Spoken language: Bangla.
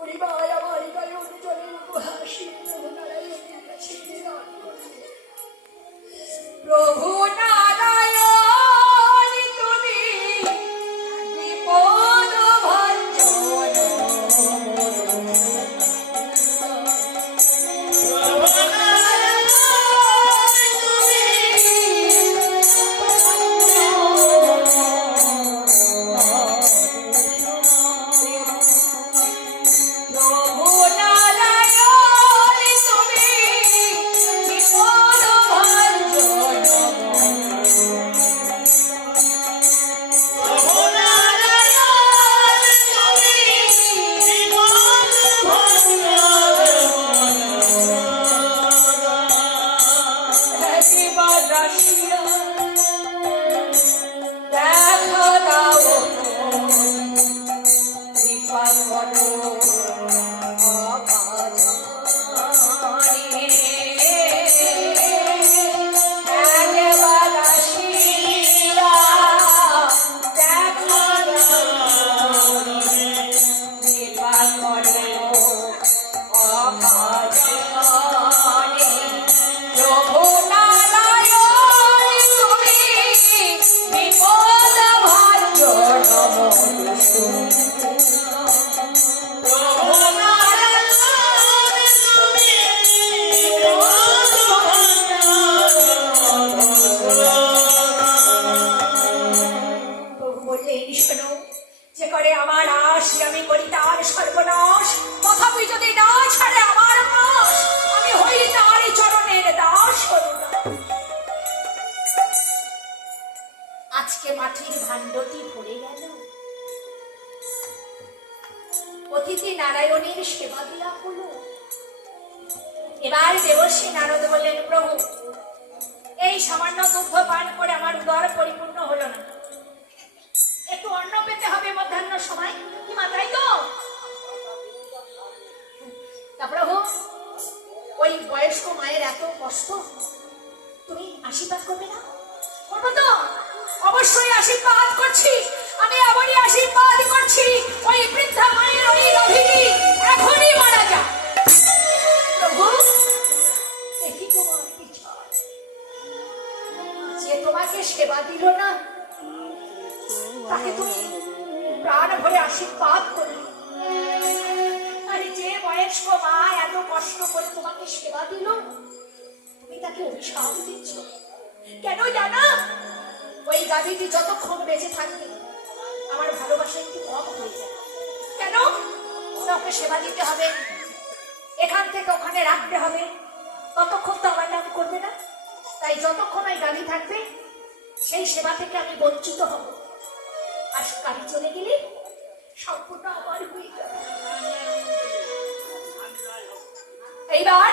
পরিবার আমার গায়ে জলের উপহাসী প্রভু নারায়ণের কাছে নিবেদন করবে। প্রভু নারায়ণ তুমি বিপদ ভঞ্জন অতিথি নারায়ণের সেবা দেওয়া হলো। এবার দেবশ্রী নারদ বললেন, প্রভু এই সামান্য দুগ্ধ পান করে আমার উদর পরিপূর্ণ হলো না, একটু অন্ন পেতে হবে মধ্যাহ্ন সময়, কি মাত্রাই তো? তা প্রভু ওই বয়স্ক মায়ের এত কষ্ট, তুমি আশীর্বাদ করবে না? করবো তো, অবশ্যই আশীর্বাদ করছি, আমি এমনই আশীর্বাদ করছি ওই বৃদ্ধা মায়ের ওই রোহিণী এখনই মারা যা। প্রভু দেখি তোমার বিচার, যে তোমাকে সেবা দিল না তাকে তুমি প্রাণ ভরে আশীর্বাদ করলে, আর যে বয়স্ক মা এত কষ্ট করে তোমাকে সেবা দিল তুমি তাকে অভিশাপ দিচ্ছ কেন জানা? ওই গাভীটি যতক্ষণ বেঁচে থাকবে আমার ভালোবাসা একটু কম হয়ে যায়। কেন? ওকে সেবা দিতে হবে, এখান থেকে ওখানে রাখতে হবে, ততক্ষণ তো আমার নাম করবে না। তাই যতক্ষণ ওই গাভী থাকবে সেই সেবা থেকে আমি বঞ্চিত হব, আর গাভী চলে গেলে সম্পূর্ণ আমার হয়ে যাবে। এইবার